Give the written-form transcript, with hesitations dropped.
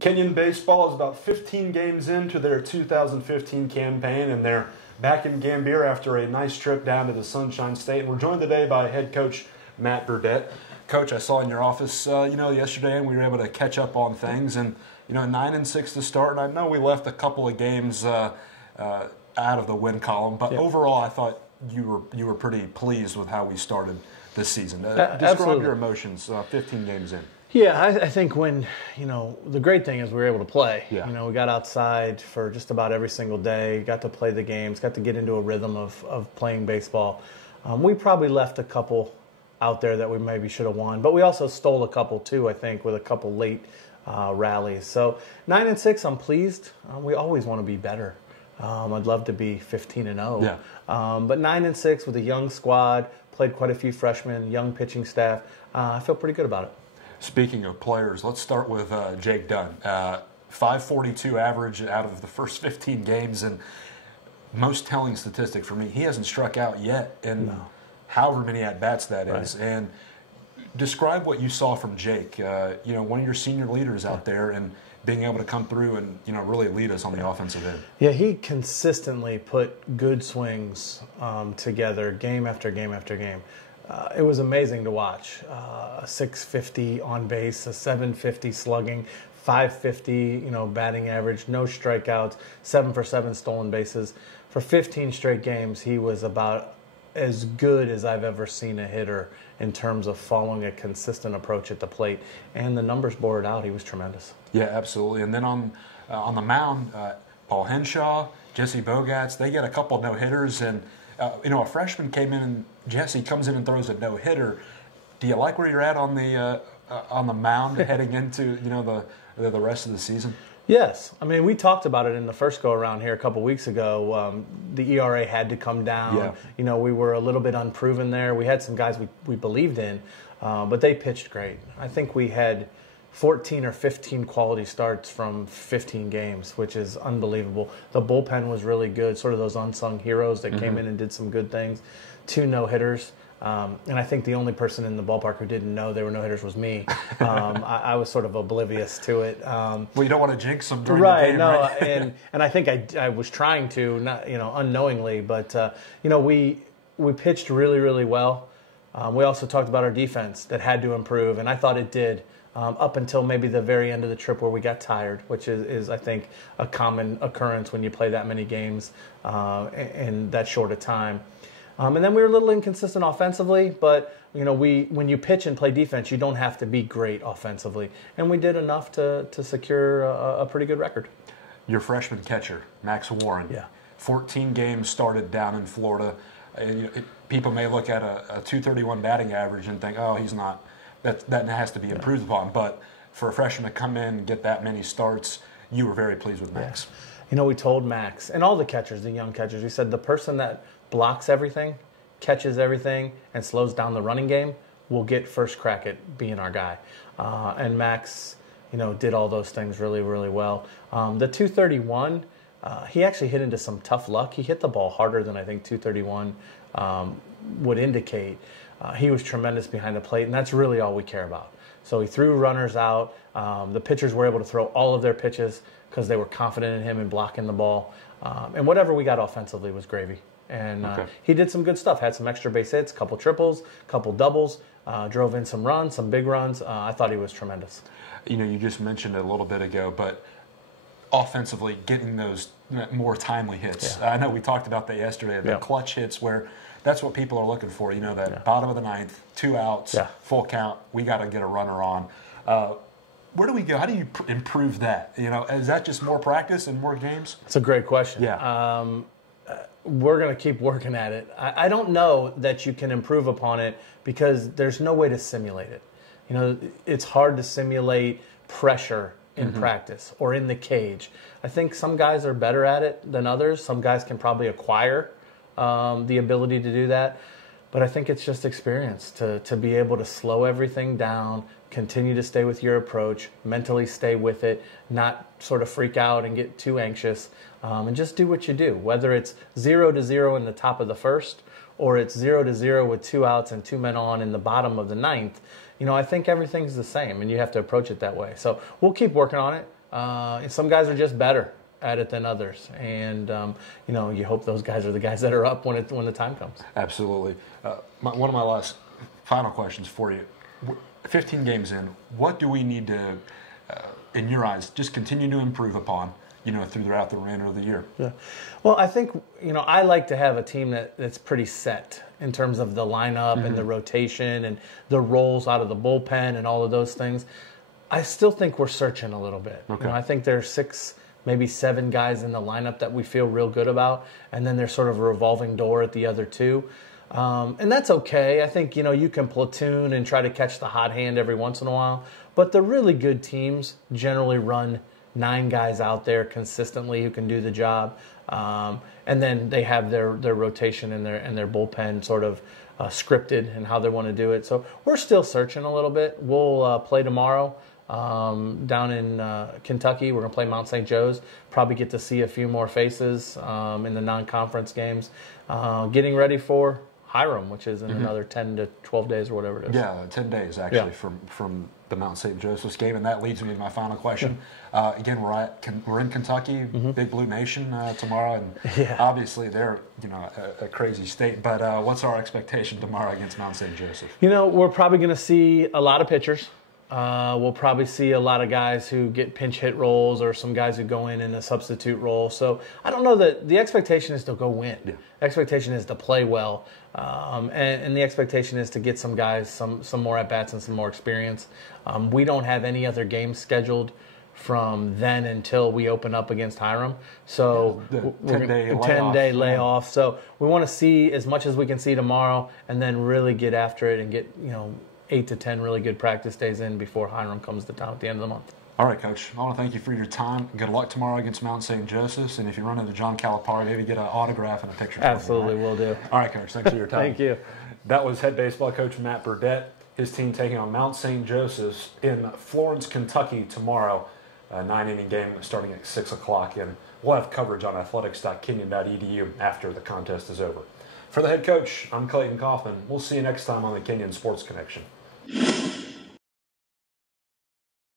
Kenyon baseball is about 15 games into their 2015 campaign, and they're back in Gambier after a nice trip down to the Sunshine State. And we're joined today by head coach Matt Burdette. Coach, I saw in your office, yesterday, and we were able to catch up on things. And 9-6 to start. And I know we left a couple of games out of the win column, but overall, I thought you were pretty pleased with how we started this season. Describe your emotions 15 games in. Yeah, I think when, the great thing is we were able to play. Yeah. We got outside for just about every single day, got to play the games, got to get into a rhythm of playing baseball. We probably left a couple out there that we maybe should have won, but we also stole a couple too, I think, with a couple late rallies. So 9-6, I'm pleased. We always want to be better. I'd love to be 15-0. Yeah. But 9-6 with a young squad, played quite a few freshmen, young pitching staff. I feel pretty good about it. Speaking of players, let's start with Jake Dunn. 542 average out of the first 15 games, and most telling statistic for me, he hasn't struck out yet in however many at-bats that is. And describe what you saw from Jake, one of your senior leaders out there, and being able to come through and really lead us on the offensive end. Yeah, he consistently put good swings together game after game after game. It was amazing to watch. A 650 on base, a 750 slugging, 550 batting average, no strikeouts, 7 for 7 stolen bases. For 15 straight games, he was about as good as I've ever seen a hitter in terms of following a consistent approach at the plate. And the numbers bore it out. He was tremendous. Yeah, absolutely. And then on the mound, Paul Henshaw, Jesse Bogatz, they get a couple no-hitters. And, a freshman came in, and Jesse comes in and throws a no-hitter. Do you like where you're at on the mound heading into, the rest of the season? Yes. I mean, we talked about it in the first go-around here a couple weeks ago. The ERA had to come down. Yeah. We were a little bit unproven there. We had some guys we believed in, but they pitched great. I think we had 14 or 15 quality starts from 15 games, which is unbelievable. The bullpen was really good, sort of those unsung heroes that came in and did some good things. 2 no-hitters. And I think the only person in the ballpark who didn't know there were no-hitters was me. I was sort of oblivious to it. Well, you don't want to jinx them during the game, right? and I think I was trying to, not unknowingly, but we pitched really, really well. We also talked about our defense that had to improve, and I thought it did. Up until maybe the very end of the trip where we got tired, which is I think, a common occurrence when you play that many games in that short a time. And then we were a little inconsistent offensively, but when you pitch and play defense, you don't have to be great offensively. And we did enough to secure a pretty good record. Your freshman catcher, Max Warren, 14 games started down in Florida. And, people may look at a 231 batting average and think, oh, he's not. That has to be improved upon. But for a freshman to come in and get that many starts, you were very pleased with Max. We told Max, and all the catchers, the young catchers, we said the person that blocks everything, catches everything, and slows down the running game will get first crack at being our guy. And Max, did all those things really, really well. The 231, he actually hit into some tough luck. He hit the ball harder than I think 231 would indicate. He was tremendous behind the plate, and that's really all we care about. So he threw runners out. The pitchers were able to throw all of their pitches because they were confident in him and blocking the ball. And whatever we got offensively was gravy. And he did some good stuff, had some extra base hits, couple triples, couple doubles, drove in some runs, some big runs. I thought he was tremendous. You just mentioned it a little bit ago, but offensively getting those more timely hits. Yeah. I know we talked about that yesterday, the clutch hits where that's what people are looking for. That bottom of the ninth, 2 outs, full count, we got to get a runner on. Where do we go? How do you improve that? Is that just more practice and more games? It's a great question. Yeah. We're going to keep working at it. I don't know that you can improve upon it because there's no way to simulate it. It's hard to simulate pressure in practice or in the cage. I think some guys are better at it than others. Some guys can probably acquire the ability to do that. But I think it's just experience to be able to slow everything down, continue to stay with your approach, mentally stay with it, not sort of freak out and get too anxious, and just do what you do. Whether it's 0-0 in the top of the first or it's 0-0 with 2 outs and 2 men on in the bottom of the ninth, I think everything's the same, and you have to approach it that way. So we'll keep working on it. And some guys are just better at it than others. And, you hope those guys are the guys that are up when the time comes. Absolutely. One of my last final questions for you. 15 games in, what do we need to, in your eyes, just continue to improve upon, throughout the remainder of the year? Yeah. Well, I think, I like to have a team that's pretty set in terms of the lineup and the rotation and the roles out of the bullpen and all of those things. I still think we're searching a little bit. Okay. I think there's 6, maybe 7 guys in the lineup that we feel real good about, and then there's sort of a revolving door at the other 2. And that's okay. I think, you can platoon and try to catch the hot hand every once in a while. But the really good teams generally run 9 guys out there consistently who can do the job. And then they have their rotation and their bullpen sort of scripted and how they want to do it. So we're still searching a little bit. We'll play tomorrow down in Kentucky. We're going to play Mount St. Joe's. Probably get to see a few more faces in the non-conference games. Getting ready for Hiram, which is in another 10 to 12 days or whatever it is. Yeah, 10 days actually from the Mount St. Joseph's game, and that leads me to my final question. Again, we're in Kentucky, Big Blue Nation tomorrow, and obviously they're a crazy state. But what's our expectation tomorrow against Mount St. Joseph? We're probably going to see a lot of pitchers. We'll probably see a lot of guys who get pinch hit roles or some guys who go in a substitute role. So I don't know that the expectation is to go win. Yeah. The expectation is to play well. And the expectation is to get some guys some more at-bats and some more experience. We don't have any other games scheduled from then until we open up against Hiram. So the 10-day layoff. So we want to see as much as we can see tomorrow and then really get after it and get, 8 to 10 really good practice days in before Hiram comes to town at the end of the month. All right, Coach. I want to thank you for your time. Good luck tomorrow against Mount St. Joseph's. And if you run into John Calipari, maybe get an autograph and a picture. Absolutely, will do. All right, Coach. Thanks for your time. Thank you. That was head baseball coach Matt Burdette. His team taking on Mount St. Joseph's in Florence, Kentucky tomorrow. A 9-inning game starting at 6 o'clock. And we'll have coverage on athletics.kenyon.edu after the contest is over. For the head coach, I'm Clayton Kaufman. We'll see you next time on the Kenyon Sports Connection.